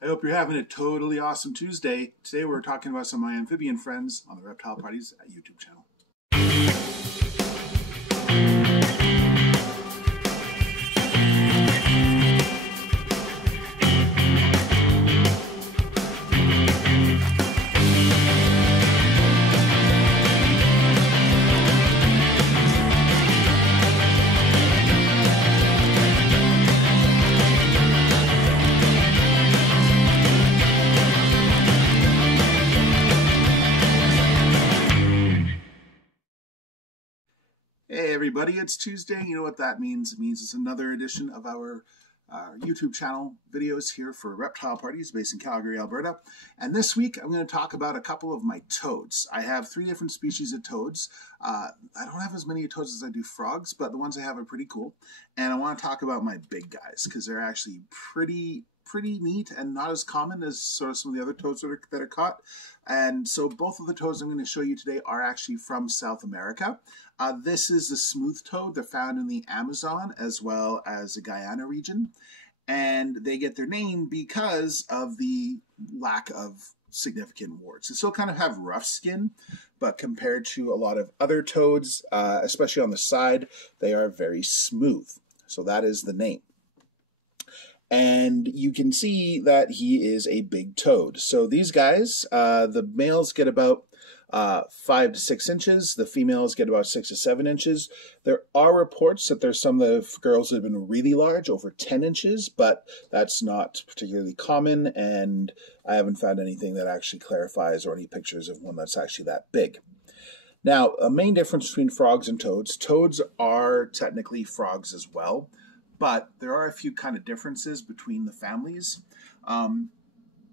I hope you're having a totally awesome Tuesday. Today we're talking about some of my amphibian friends on the Reptile Parties YouTube channel. Hey everybody, it's Tuesday. You know what that means? It means it's another edition of our YouTube channel videos here for Reptile Parties based in Calgary, Alberta. And this week I'm going to talk about a couple of my toads. I have 3 different species of toads. I don't have as many toads as I do frogs, but the ones I have are pretty cool. And I want to talk about my big guys because they're actually pretty neat and not as common as sort of some of the other toads that are caught. And so both of the toads I'm going to show you today are actually from South America. This is the smooth toad. They're found in the Amazon as well as the Guyana region. And they get their name because of the lack of significant warts. They still kind of have rough skin, but compared to a lot of other toads, especially on the side, they are very smooth. So that is the name. And you can see that he is a big toad. So these guys, the males get about 5 to 6 inches. The females get about 6 to 7 inches. There are reports that there's some of the girls that have been really large, over 10 inches, but that's not particularly common, and I haven't found anything that actually clarifies or any pictures of one that's actually that big. Now, a main difference between frogs and toads. Toads are technically frogs as well, but there are a few kind of differences between the families.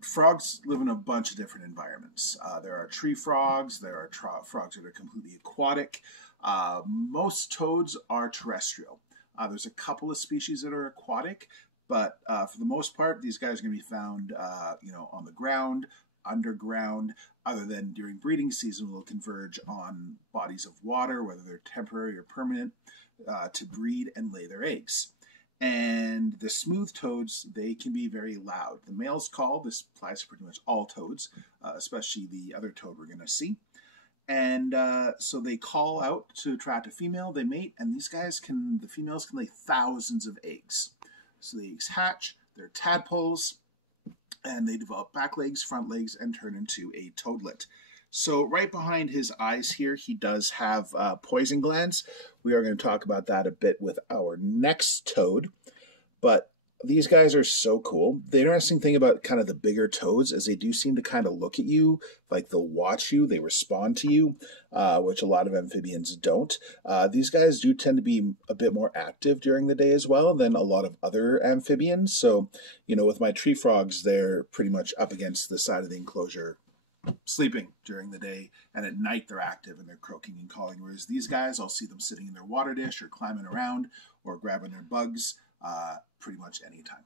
Frogs live in a bunch of different environments. There are tree frogs, there are frogs that are completely aquatic. Most toads are terrestrial. There's a couple of species that are aquatic, but for the most part, these guys are going to be found on the ground, underground, other than during breeding season, will converge on bodies of water, whether they're temporary or permanent, to breed and lay their eggs. And the smooth toads, they can be very loud. The males call, this applies to pretty much all toads, especially the other toad we're going to see. And so they call out to attract a female, they mate, and these guys the females can lay thousands of eggs. So the eggs hatch, they're tadpoles, and they develop back legs, front legs, and turn into a toadlet. So right behind his eyes here, he does have poison glands. We are going to talk about that a bit with our next toad. But these guys are so cool. The interesting thing about kind of the bigger toads is they do seem to kind of look at you, like they'll watch you, they respond to you, which a lot of amphibians don't. These guys do tend to be a bit more active during the day as well than a lot of other amphibians. So, with my tree frogs, they're pretty much up against the side of the enclosure, sleeping during the day, and at night they're active and they're croaking and calling, whereas these guys, I'll see them sitting in their water dish or climbing around or grabbing their bugs pretty much anytime.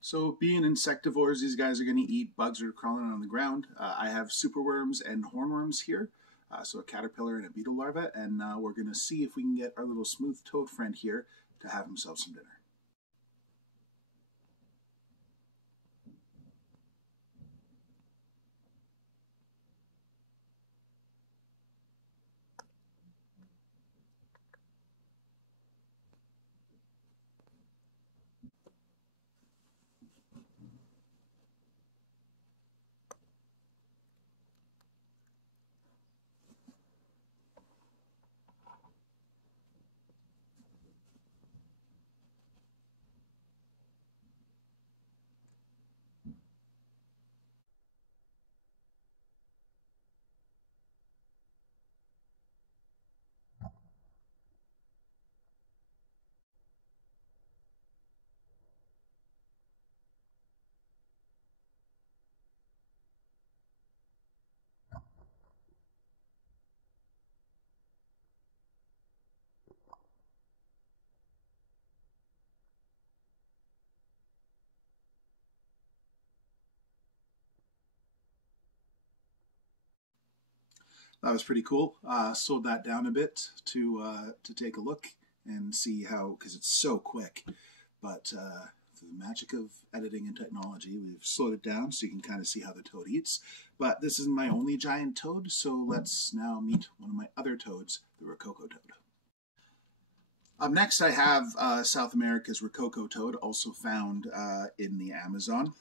So being insectivores, these guys are going to eat bugs that are crawling on the ground. I have superworms and hornworms here, so a caterpillar and a beetle larva, and we're going to see if we can get our little smooth toad friend here to have himself some dinner. That was pretty cool. Slowed that down a bit to take a look and see how, because it's so quick. But through the magic of editing and technology, we've slowed it down so you can kind of see how the toad eats. But this isn't my only giant toad, so let's now meet one of my other toads, the Rococo toad. Up next, I have South America's Rococo toad, also found in the Amazon.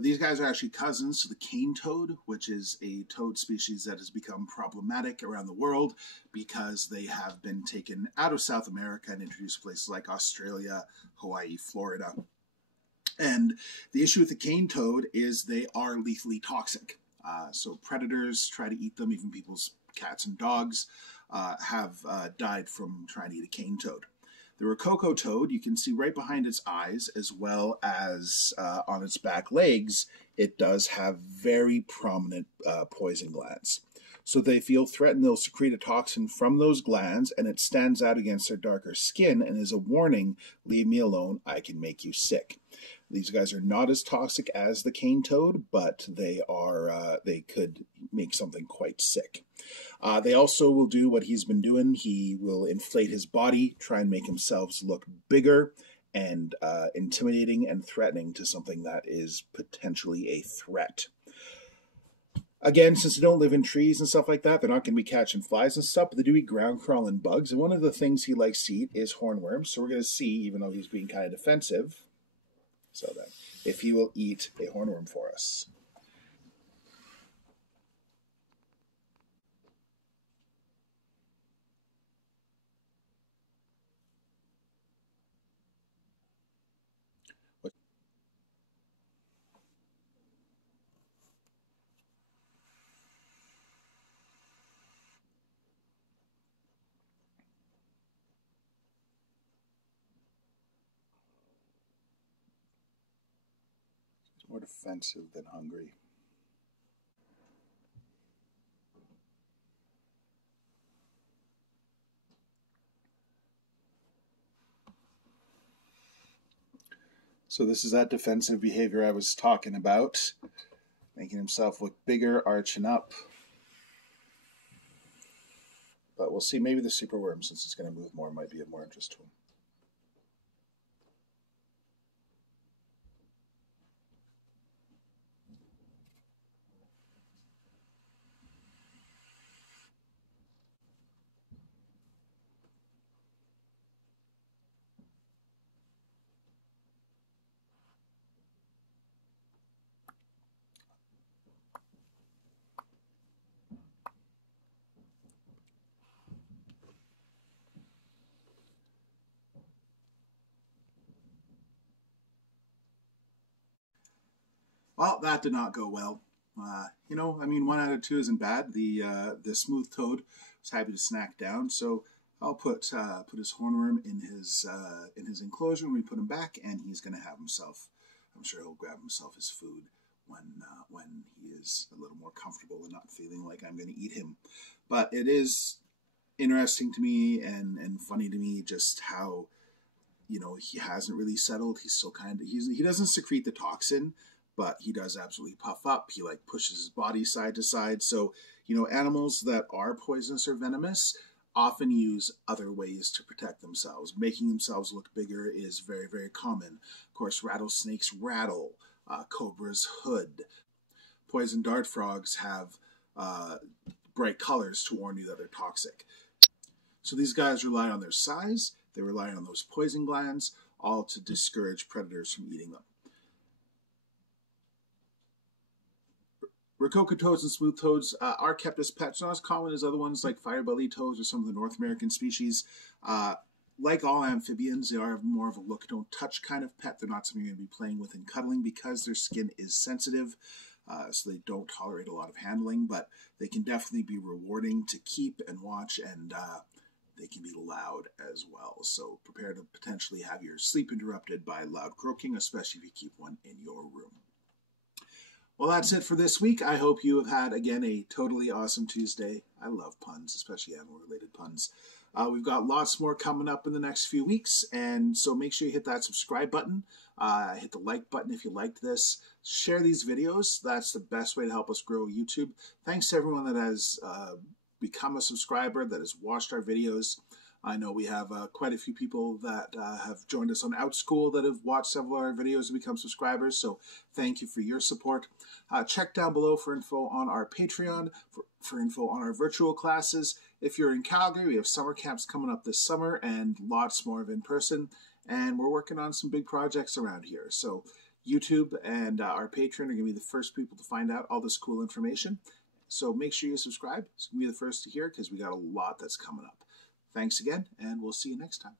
These guys are actually cousins to the cane toad, which is a toad species that has become problematic around the world because they have been taken out of South America and introduced to places like Australia, Hawaii, Florida. And the issue with the cane toad is they are lethally toxic. So predators try to eat them, even people's cats and dogs have died from trying to eat a cane toad. The Rococo toad, you can see right behind its eyes, as well as on its back legs, it does have very prominent poison glands. So they feel threatened, they'll secrete a toxin from those glands, and it stands out against their darker skin and is a warning, leave me alone, I can make you sick. These guys are not as toxic as the cane toad, but they could make something quite sick. They also will do what he's been doing. He will inflate his body, try and make himself look bigger and intimidating and threatening to something that is potentially a threat. Again, since they don't live in trees and stuff like that, they're not going to be catching flies and stuff, but they do eat ground crawling bugs. And one of the things he likes to eat is hornworms. So we're going to see, even though he's being kind of defensive, so then, if he will eat a hornworm for us. More defensive than hungry. So this is that defensive behavior I was talking about, making himself look bigger, arching up. But we'll see, maybe the superworm, since it's going to move more, might be of more interest to him. Well, that did not go well. You know, I mean, 1 out of 2 isn't bad. The smooth toad was happy to snack down, so I'll put his hornworm in his enclosure when we put him back, and he's going to have himself. I'm sure he'll grab himself his food when he is a little more comfortable and not feeling like I'm going to eat him. But it is interesting to me and funny to me just how, you know, he hasn't really settled. He's still kind of he doesn't secrete the toxin, but he does absolutely puff up. He like pushes his body side to side. So, you know, animals that are poisonous or venomous often use other ways to protect themselves. Making themselves look bigger is very, very common. Of course, rattlesnakes rattle, cobras hood. Poison dart frogs have bright colors to warn you that they're toxic. So these guys rely on their size, they rely on those poison glands, all to discourage predators from eating them. Rococo toads and smooth toads are kept as pets, not as common as other ones like fire-bellied toads or some of the North American species. Like all amphibians, they are more of a look, don't touch kind of pet. They're not something you're going to be playing with and cuddling because their skin is sensitive, so they don't tolerate a lot of handling, but they can definitely be rewarding to keep and watch, and they can be loud as well. So prepare to potentially have your sleep interrupted by loud croaking, especially if you keep one in your room. Well, that's it for this week. I hope you have had, again, a totally awesome Tuesday. I love puns, especially animal-related puns. We've got lots more coming up in the next few weeks, and so make sure you hit that subscribe button. Hit the like button if you liked this. Share these videos. That's the best way to help us grow YouTube. Thanks to everyone that has become a subscriber, that has watched our videos. I know we have quite a few people that have joined us on OutSchool that have watched several of our videos and become subscribers, so thank you for your support. Check down below for info on our Patreon, for info on our virtual classes. If you're in Calgary, we have summer camps coming up this summer and lots more of in person, and we're working on some big projects around here. So YouTube and our Patreon are going to be the first people to find out all this cool information. So make sure you subscribe. It's going to be the first to hear because we got a lot that's coming up. Thanks again, and we'll see you next time.